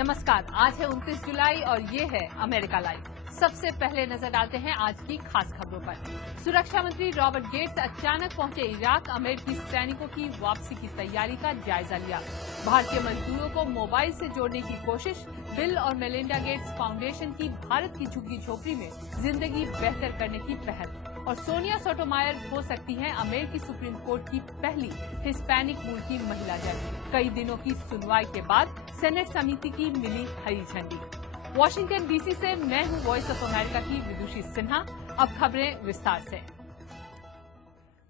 नमस्कार, आज है 29 जुलाई और ये है अमेरिका लाइव। सबसे पहले नजर डालते हैं आज की खास खबरों पर। सुरक्षा मंत्री रॉबर्ट गेट्स अचानक पहुंचे इराक, अमेरिकी सैनिकों की वापसी की तैयारी का जायजा लिया। भारतीय मजदूरों को मोबाइल से जोड़ने की कोशिश, बिल और मेलिंडा गेट्स फाउंडेशन की भारत की झुग्गी झोपड़ी में जिंदगी बेहतर करने की पहल, और सोनिया सोटोमायर हो सकती हैं अमेरिकी सुप्रीम कोर्ट की पहली हिस्पैनिक मूल की महिला जज। कई दिनों की सुनवाई के बाद सेनेट समिति की मिली हरी झंडी। वॉशिंगटन डीसी से मैं हूं वॉइस ऑफ अमेरिका की विदुषी सिन्हा। अब खबरें विस्तार से।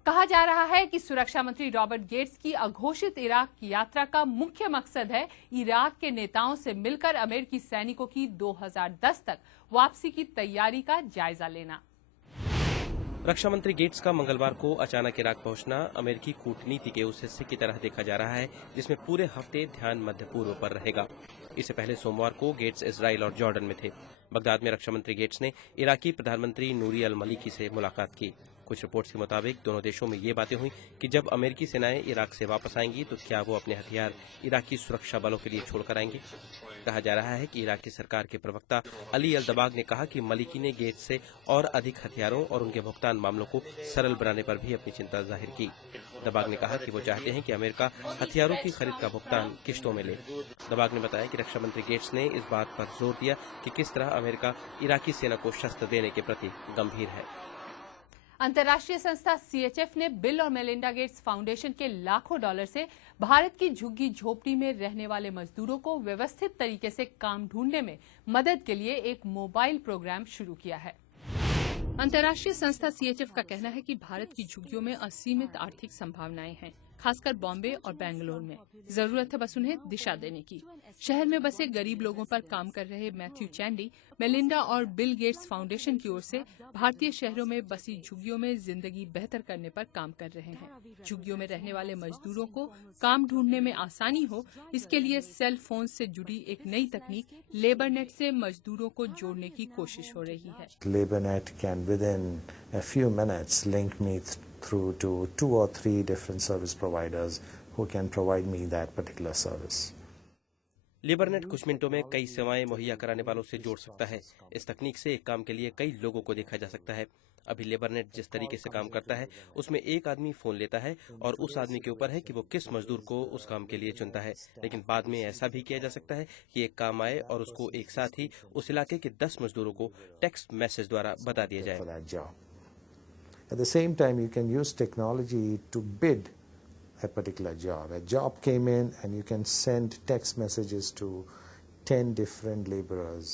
कहा जा रहा है कि सुरक्षा मंत्री रॉबर्ट गेट्स की अघोषित इराक की यात्रा का मुख्य मकसद है इराक के नेताओं से मिलकर अमेरिकी सैनिकों की 2010 तक वापसी की तैयारी का जायजा लेना। रक्षा मंत्री गेट्स का मंगलवार को अचानक इराक पहुंचना अमेरिकी कूटनीति के उस हिस्से की तरह देखा जा रहा है जिसमें पूरे हफ्ते ध्यान मध्य पूर्व पर रहेगा। इससे पहले सोमवार को गेट्स इजराइल और जॉर्डन में थे। बगदाद में रक्षा मंत्री गेट्स ने इराकी प्रधानमंत्री नूरी अल मलिकी से मुलाकात की। कुछ रिपोर्ट्स के मुताबिक दोनों देशों में ये बातें हुई कि जब अमेरिकी सेनाएं इराक से वापस आएंगी तो क्या वो अपने हथियार इराकी सुरक्षा बलों के लिए छोड़कर आएंगी। कहा जा रहा है कि इराकी सरकार के प्रवक्ता अली अल दबाग ने कहा कि मलिकी ने गेट्स से और अधिक हथियारों और उनके भुगतान मामलों को सरल बनाने पर भी अपनी चिंता जाहिर की। दबाग ने कहा कि वो चाहते हैं कि अमेरिका हथियारों की खरीद का भुगतान किश्तों में ले। दबाग ने बताया कि रक्षा मंत्री गेट्स ने इस बात पर जोर दिया कि किस तरह अमेरिका इराकी सेना को शस्त्र देने के प्रति गंभीर है। अंतर्राष्ट्रीय संस्था सीएचएफ ने बिल और मेलिंडा गेट्स फाउंडेशन के लाखों डॉलर से भारत की झुग्गी झोपड़ी में रहने वाले मजदूरों को व्यवस्थित तरीके से काम ढूंढने में मदद के लिए एक मोबाइल प्रोग्राम शुरू किया है। अंतर्राष्ट्रीय संस्था सीएचएफ का कहना है कि भारत की झुग्गियों में असीमित आर्थिक संभावनाएं हैं, खासकर बॉम्बे और बेंगलोर में। जरूरत है बस उन्हें दिशा देने की। शहर में बसे गरीब लोगों पर काम कर रहे मैथ्यू चैंडी मेलिंडा और बिल गेट्स फाउंडेशन की ओर से भारतीय शहरों में बसी झुग्गियों में जिंदगी बेहतर करने पर काम कर रहे हैं। झुग्गियों में रहने वाले मजदूरों को काम ढूंढने में आसानी हो, इसके लिए सेल फोन से जुड़ी एक नई तकनीक लेबर नेट से मजदूरों को जोड़ने की कोशिश हो रही है। Labour net can with in a few minutes link me through to 2 or 3 different service providers who can provide me that particular service. लेबरनेट कुछ मिनटों में कई सेवाएं मुहैया कराने वालों से जोड़ सकता है। इस तकनीक से एक काम के लिए कई लोगों को देखा जा सकता है। अभी लेबरनेट जिस तरीके से काम करता है उसमें एक आदमी फोन लेता है और उस आदमी के ऊपर है कि वो किस मजदूर को उस काम के लिए चुनता है। लेकिन बाद में ऐसा भी किया जा सकता है कि एक काम आए और उसको एक साथ ही उस इलाके के 10 मजदूरों को टेक्स्ट मैसेज द्वारा बता दिया जाए। At the same time, you can use technology to bid a particular job. A job came in and you can send text messages to 10 different laborers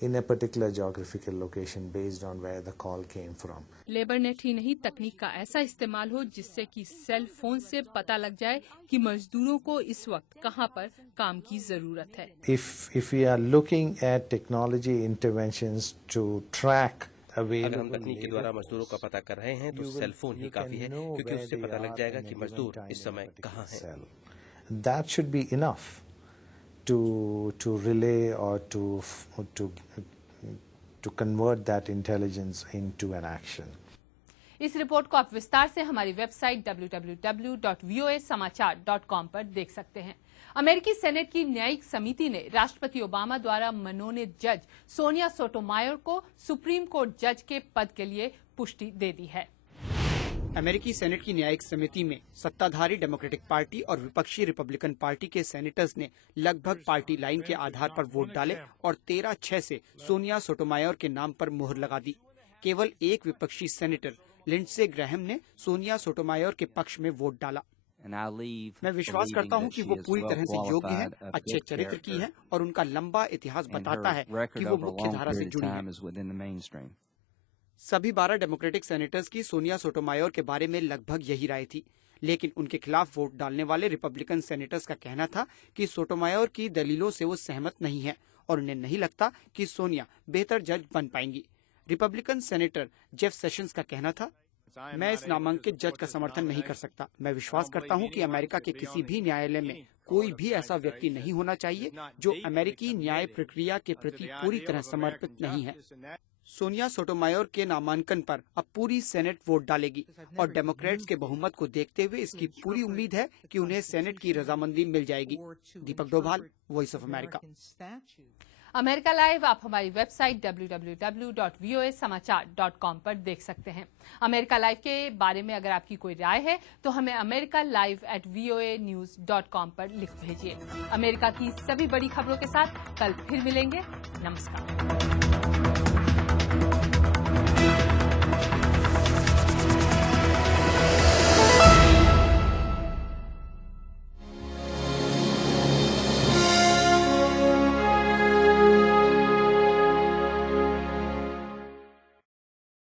in a particular geographical location based on where the call came from. Labour net ही नहीं, तकनीक का ऐसा इस्तेमाल हो जिससे कि cell phone से पता लग जाए कि मजदूरों को इस वक्त कहां पर काम की जरूरत है। If we are looking at technology interventions to track अगर हम तकनीक के द्वारा मजदूरों का पता कर रहे हैं तो सेल फोन ही काफी है, क्योंकि उससे पता लग जाएगा कि मजदूर इस समय कहाँ हैं। That should be enough to relay or to convert that intelligence into an action. इस रिपोर्ट को आप विस्तार से हमारी वेबसाइट www.voasamachaar.com पर देख सकते हैं। अमेरिकी सेनेट की न्यायिक समिति ने राष्ट्रपति ओबामा द्वारा मनोनीत जज सोनिया सोटोमायर को सुप्रीम कोर्ट जज के पद के लिए पुष्टि दे दी है। अमेरिकी सेनेट की न्यायिक समिति में सत्ताधारी डेमोक्रेटिक पार्टी और विपक्षी रिपब्लिकन पार्टी के सेनेटर्स ने लगभग पार्टी लाइन के आधार पर वोट डाले और 13-6 से सोनिया सोटोमायर के नाम पर मुहर लगा दी। केवल एक विपक्षी सेनेटर लिंडसे ग्रैहम ने सोनिया सोटोमायर के पक्ष में वोट डाला। मैं विश्वास करता हूं कि वो पूरी तरह से योग्य हैं, अच्छे चरित्र की हैं और उनका लंबा इतिहास बताता है कि वो मुख्य धारा से जुड़ी हैं। सभी 12 डेमोक्रेटिक सेनेटर्स की सोनिया सोटोमायर के बारे में लगभग यही राय थी, लेकिन उनके खिलाफ वोट डालने वाले रिपब्लिकन सेनेटर्स का कहना था कि सोटोमायर की दलीलों से वो सहमत नहीं है और उन्हें नहीं लगता कि सोनिया बेहतर जज बन पाएंगी। रिपब्लिकन सेनेटर जेफ सेशंस का कहना था, मैं इस नामांकित जज का समर्थन नहीं कर सकता। मैं विश्वास करता हूं कि अमेरिका के किसी भी न्यायालय में कोई भी ऐसा व्यक्ति नहीं होना चाहिए जो अमेरिकी न्याय प्रक्रिया के प्रति पूरी तरह समर्पित नहीं है। सोनिया सोटोमायोर के नामांकन पर अब पूरी सेनेट वोट डालेगी और डेमोक्रेट्स के बहुमत को देखते हुए इसकी पूरी उम्मीद है कि उन्हें सेनेट की रजामंदी मिल जाएगी। Deepak Dobhal, voice of America. America live आप हमारी वेबसाइट www.voasamachaar.com पर देख सकते हैं। अमेरिका लाइव के बारे में अगर आपकी कोई राय है तो हमें americalive@voanews.com पर लिख भेजिए। अमेरिका की सभी बड़ी खबरों के साथ कल फिर मिलेंगे। नमस्कार।